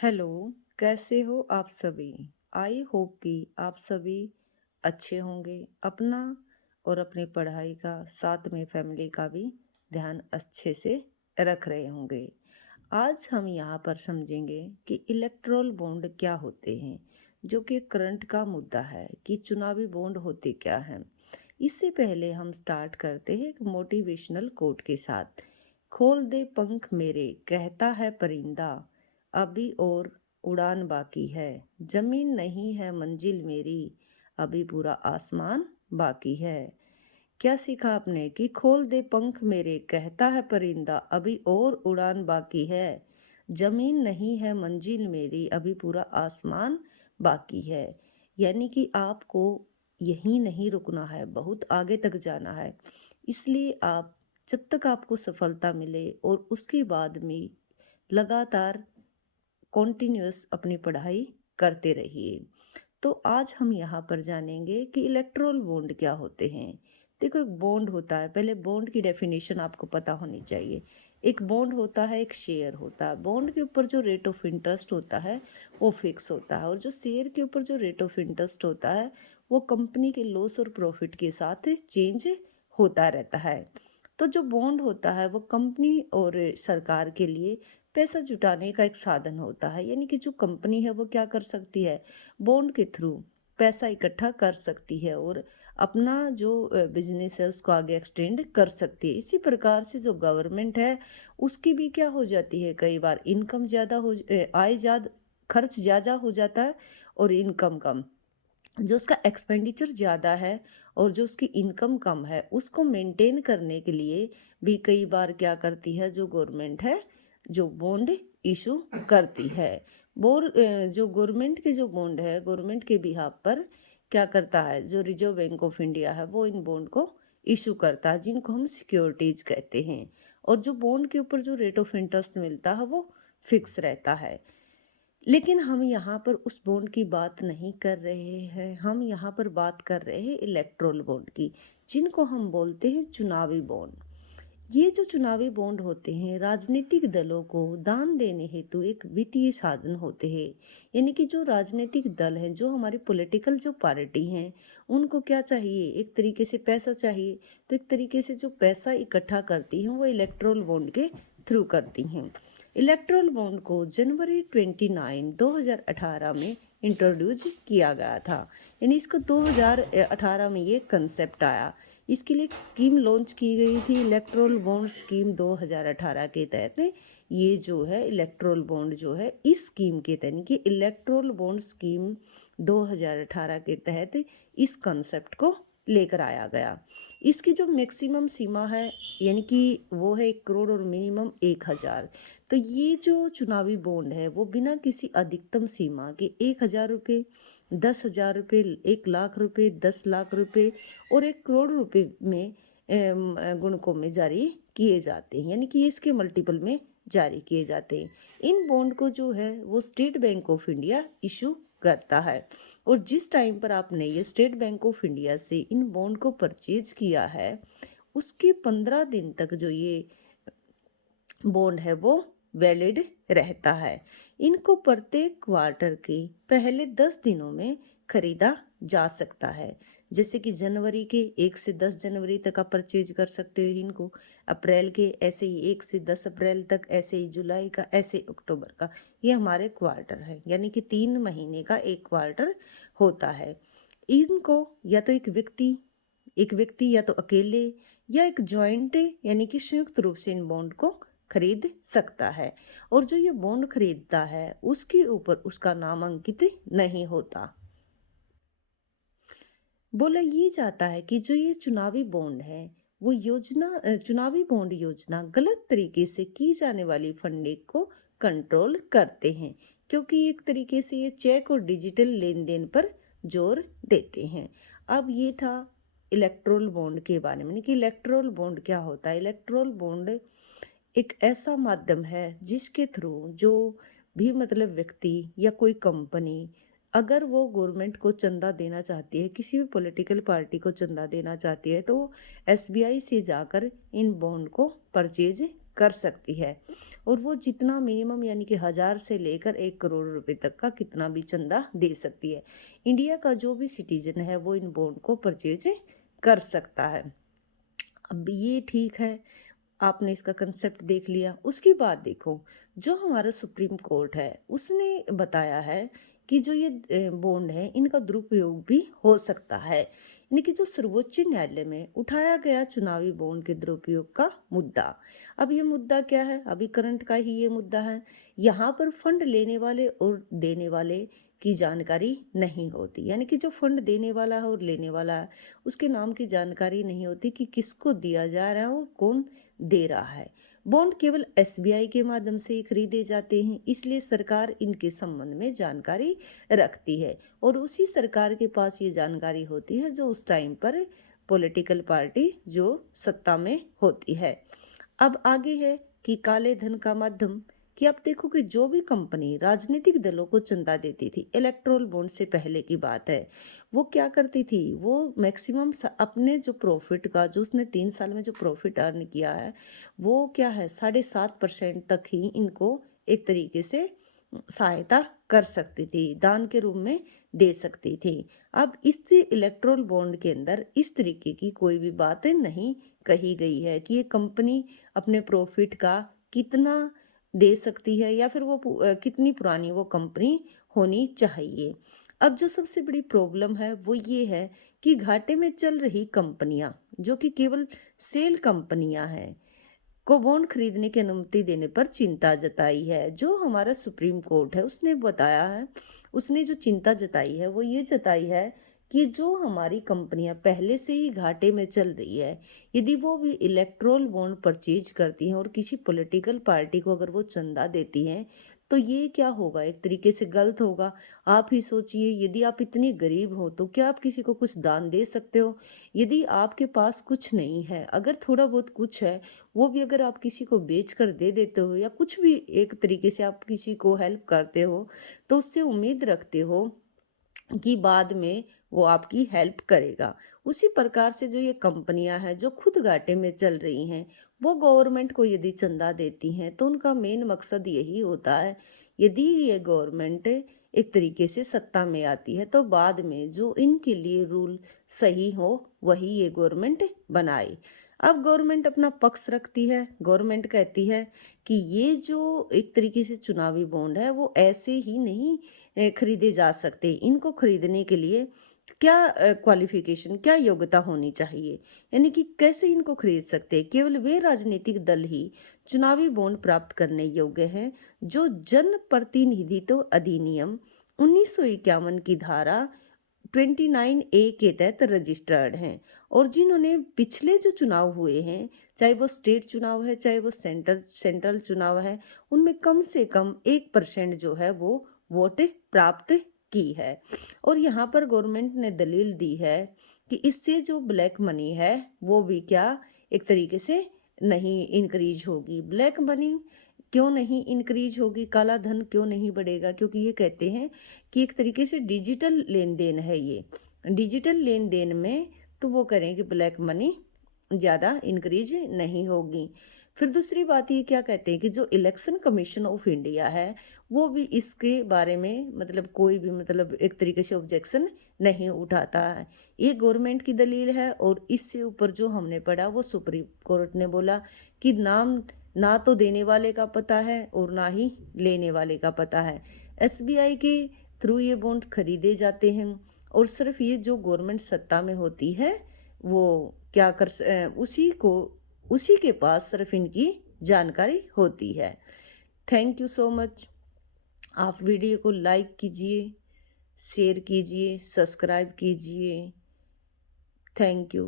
Hello, कैसे हो आप सभी? आई होप कि आप सभी अच्छे होंगे। अपना और अपनी पढ़ाई का साथ में फैमिली का भी ध्यान अच्छे से रख रहे होंगे। आज हम यहाँ पर समझेंगे कि इलेक्टोरल बॉन्ड क्या होते हैं, जो कि करंट का मुद्दा है कि चुनावी बॉन्ड होते क्या हैं। इससे पहले हम स्टार्ट करते हैं एक मोटिवेशनल कोट के साथ। खोल दे पंख मेरे, कहता है परिंदा, अभी और उड़ान बाकी है। जमीन नहीं है मंजिल मेरी, अभी पूरा आसमान बाकी है। क्या सीखा आपने कि खोल दे पंख मेरे, कहता है परिंदा, अभी और उड़ान बाकी है। जमीन नहीं है मंजिल मेरी, अभी पूरा आसमान बाकी है। यानी कि आपको यहीं नहीं रुकना है, बहुत आगे तक जाना है। इसलिए आप जब तक आपको सफलता मिले और उसके बाद में लगातार कॉन्टिन्यूअस अपनी पढ़ाई करते रहिए। तो आज हम यहाँ पर जानेंगे कि इलेक्ट्रोल बॉन्ड क्या होते हैं। देखो, एक बॉन्ड होता है, पहले बॉन्ड की डेफिनेशन आपको पता होनी चाहिए। एक बॉन्ड होता है, एक शेयर होता है। बॉन्ड के ऊपर जो रेट ऑफ इंटरेस्ट होता है वो फिक्स होता है, और जो शेयर के ऊपर जो रेट ऑफ इंटरेस्ट होता है वो कंपनी के लॉस और प्रॉफिट के साथ चेंज होता रहता है। तो जो बॉन्ड होता है वो कंपनी और सरकार के लिए पैसा जुटाने का एक साधन होता है। यानी कि जो कंपनी है वो क्या कर सकती है, बॉन्ड के थ्रू पैसा इकट्ठा कर सकती है और अपना जो बिजनेस है उसको आगे एक्सटेंड कर सकती है। इसी प्रकार से जो गवर्नमेंट है उसकी भी क्या हो जाती है, कई बार इनकम ज़्यादा हो आय ज़्यादा, खर्च ज़्यादा हो जाता है और इनकम कम। जो उसका एक्सपेंडिचर ज़्यादा है और जो उसकी इनकम कम है, उसको मेंटेन करने के लिए भी कई बार क्या करती है जो गवर्नमेंट है, जो बॉन्ड इशू करती है। जो गवर्नमेंट के जो बॉन्ड है, गवर्नमेंट के बिहाफ पर क्या करता है, जो रिजर्व बैंक ऑफ इंडिया है वो इन बॉन्ड को इशू करता है, जिनको हम सिक्योरिटीज कहते हैं। और जो बॉन्ड के ऊपर जो रेट ऑफ इंटरेस्ट मिलता है वो फिक्स रहता है। लेकिन हम यहाँ पर उस बॉन्ड की बात नहीं कर रहे हैं, हम यहाँ पर बात कर रहे हैं इलेक्ट्रोल बॉन्ड की, जिनको हम बोलते हैं चुनावी बॉन्ड। ये जो चुनावी बॉन्ड होते हैं राजनीतिक दलों को दान देने हेतु एक वित्तीय साधन होते हैं। यानी कि जो राजनीतिक दल हैं, जो हमारी पॉलिटिकल जो पार्टी हैं, उनको क्या चाहिए, एक तरीके से पैसा चाहिए। तो एक तरीके से जो पैसा इकट्ठा करती हैं वो इलेक्ट्रोल बॉन्ड के थ्रू करती हैं। इलेक्ट्रोल बॉन्ड को जनवरी 29 2018 में इंट्रोड्यूस किया गया था। यानी इसको 2018 में ये कंसेप्ट आया। इसके लिए एक स्कीम लॉन्च की गई थी, इलेक्ट्रोल बॉन्ड स्कीम 2018 के तहत। ये जो है इलेक्ट्रोल बॉन्ड जो है इस स्कीम के तहत, कि इलेक्ट्रोल बॉन्ड स्कीम 2018 के तहत इस कंसेप्ट को लेकर आया गया। इसकी जो मैक्सिमम सीमा है यानी कि वो है 1 करोड़ और मिनिमम 1,000। तो ये जो चुनावी बॉन्ड है वो बिना किसी अधिकतम सीमा के 1,000 रुपये, 10,000 रुपये, 1 लाख रुपये, 10 लाख रुपये और 1 करोड़ रुपये में गुणकों में जारी किए जाते हैं। यानी कि इसके मल्टीपल में जारी किए जाते हैं। इन बॉन्ड को जो है वो state bank of India issue करता है। और जिस टाइम पर आपने ये स्टेट बैंक ऑफ इंडिया से इन बॉन्ड को परचेज किया है, उसके 15 दिन तक जो ये बॉन्ड है वो वैलिड रहता है। इनको प्रत्येक क्वार्टर के पहले 10 दिनों में खरीदा जा सकता है। जैसे कि जनवरी के 1 से 10 जनवरी तक आप परचेज कर सकते हो इनको, अप्रैल के ऐसे ही 1 से 10 अप्रैल तक, ऐसे ही जुलाई का, ऐसे ही अक्टूबर का। ये हमारे क्वार्टर है, यानी कि 3 महीने का एक क्वार्टर होता है। इनको या तो एक व्यक्ति या तो अकेले या एक जॉइंट यानी कि संयुक्त रूप से इन बॉन्ड को खरीद सकता है। और जो ये बॉन्ड खरीदता है उसके ऊपर उसका नाम अंकित नहीं होता। बोला ये जाता है कि जो ये चुनावी बॉन्ड है वो चुनावी बॉन्ड योजना गलत तरीके से की जाने वाली फंडिंग को कंट्रोल करते हैं, क्योंकि एक तरीके से ये चेक और डिजिटल लेन देन पर जोर देते हैं। अब ये था इलेक्ट्रोल बॉन्ड के बारे में, कि इलेक्ट्रोल बॉन्ड क्या होता है। इलेक्ट्रोल बॉन्ड एक ऐसा माध्यम है जिसके थ्रू जो भी मतलब व्यक्ति या कोई कंपनी, अगर वो गवर्नमेंट को चंदा देना चाहती है, किसी भी पॉलिटिकल पार्टी को चंदा देना चाहती है, तो एसबीआई से जाकर इन बॉन्ड को परचेज कर सकती है, और वो जितना मिनिमम यानी कि 1000 से लेकर 1 करोड़ रुपए तक का कितना भी चंदा दे सकती है। इंडिया का जो भी सिटीजन है वो इन बॉन्ड को परचेज कर सकता है। अब ये ठीक है, आपने इसका कंसेप्ट देख लिया। उसके बाद देखो, जो हमारा सुप्रीम कोर्ट है उसने बताया है कि जो ये बॉन्ड है इनका दुरुपयोग भी हो सकता है, यानी कि जो सर्वोच्च न्यायालय में उठाया गया चुनावी बॉन्ड के दुरुपयोग का मुद्दा। अब ये मुद्दा क्या है, अभी करंट का ही ये मुद्दा है। यहाँ पर फंड लेने वाले और देने वाले की जानकारी नहीं होती, यानी कि जो फंड देने वाला है और लेने वाला है उसके नाम की जानकारी नहीं होती कि किसको दिया जा रहा है और कौन दे रहा है। बॉन्ड केवल एसबीआई के माध्यम से ही खरीदे जाते हैं, इसलिए सरकार इनके संबंध में जानकारी रखती है, और उसी सरकार के पास ये जानकारी होती है जो उस टाइम पर पॉलिटिकल पार्टी जो सत्ता में होती है। अब आगे है कि काले धन का माध्यम, कि आप देखो कि जो भी कंपनी राजनीतिक दलों को चंदा देती थी, इलेक्टोरल बॉन्ड से पहले की बात है, वो क्या करती थी, वो मैक्सिमम अपने जो प्रॉफिट का, जो उसने 3 साल में जो प्रॉफिट अर्न किया है, वो क्या है 7.5% तक ही इनको एक तरीके से सहायता कर सकती थी, दान के रूप में दे सकती थी। अब इस इलेक्टोरल बॉन्ड के अंदर इस तरीके की कोई भी बातें नहीं कही गई है कि ये कंपनी अपने प्रॉफिट का कितना दे सकती है, या फिर वो कितनी पुरानी वो कंपनी होनी चाहिए। अब जो सबसे बड़ी प्रॉब्लम है वो ये है कि घाटे में चल रही कंपनियां, जो कि केवल सेल कंपनियां हैं, को बॉन्ड खरीदने की अनुमति देने पर चिंता जताई है। जो हमारा सुप्रीम कोर्ट है उसने बताया है, उसने जो चिंता जताई है वो ये जताई है कि जो हमारी कंपनियां पहले से ही घाटे में चल रही है, यदि वो भी इलेक्ट्रोल बॉन्ड परचेज करती हैं और किसी पॉलिटिकल पार्टी को अगर वो चंदा देती हैं, तो ये क्या होगा, एक तरीके से गलत होगा। आप ही सोचिए, यदि आप इतनी गरीब हो तो क्या आप किसी को कुछ दान दे सकते हो? यदि आपके पास कुछ नहीं है, अगर थोड़ा बहुत कुछ है, वो भी अगर आप किसी को बेच कर दे देते हो, या कुछ भी एक तरीके से आप किसी को हेल्प करते हो, तो उससे उम्मीद रखते हो कि बाद में वो आपकी हेल्प करेगा। उसी प्रकार से जो ये कंपनियां हैं जो खुद घाटे में चल रही हैं, वो गवर्नमेंट को यदि चंदा देती हैं तो उनका मेन मकसद यही होता है, यदि ये गवर्नमेंट एक तरीके से सत्ता में आती है तो बाद में जो इनके लिए रूल सही हो वही ये गवर्नमेंट बनाए। अब गवर्नमेंट अपना पक्ष रखती है, गवर्नमेंट कहती है कि ये जो एक तरीके से चुनावी बॉन्ड है वो ऐसे ही नहीं खरीदे जा सकते। इनको खरीदने के लिए क्या क्वालिफिकेशन, क्या योग्यता होनी चाहिए, यानी कि कैसे इनको खरीद सकते हैं? केवल वे राजनीतिक दल ही चुनावी बॉन्ड प्राप्त करने योग्य हैं जो जन प्रतिनिधित्व अधिनियम 1951 की धारा 29A के तहत रजिस्टर्ड हैं, और जिन्होंने पिछले जो चुनाव हुए हैं, चाहे वो स्टेट चुनाव है चाहे वो सेंट्रल चुनाव है, उनमें कम से कम 1% जो है वो वोट प्राप्त की है। और यहाँ पर गवर्नमेंट ने दलील दी है कि इससे जो ब्लैक मनी है वो भी क्या एक तरीके से नहीं इंक्रीज होगी। ब्लैक मनी क्यों नहीं इंक्रीज होगी, काला धन क्यों नहीं बढ़ेगा? क्योंकि ये कहते हैं कि एक तरीके से डिजिटल लेन देन है ये, डिजिटल लेन देन में तो वो करेंगे ब्लैक मनी ज़्यादा इंक्रीज नहीं होगी। फिर दूसरी बात ये क्या कहते हैं कि जो इलेक्शन कमीशन ऑफ इंडिया है वो भी इसके बारे में मतलब कोई भी मतलब एक तरीके से ऑब्जेक्शन नहीं उठाता है। ये गवर्नमेंट की दलील है, और इससे ऊपर जो हमने पढ़ा वो सुप्रीम कोर्ट ने बोला कि नाम ना तो देने वाले का पता है और ना ही लेने वाले का पता है। एसबीआई के थ्रू ये बॉन्ड खरीदे जाते हैं, और सिर्फ ये जो गवर्नमेंट सत्ता में होती है वो क्या उसी के पास सिर्फ इनकी जानकारी होती है। Thank you so much. आप वीडियो को लाइक कीजिए, शेयर कीजिए, सब्सक्राइब कीजिए। Thank you.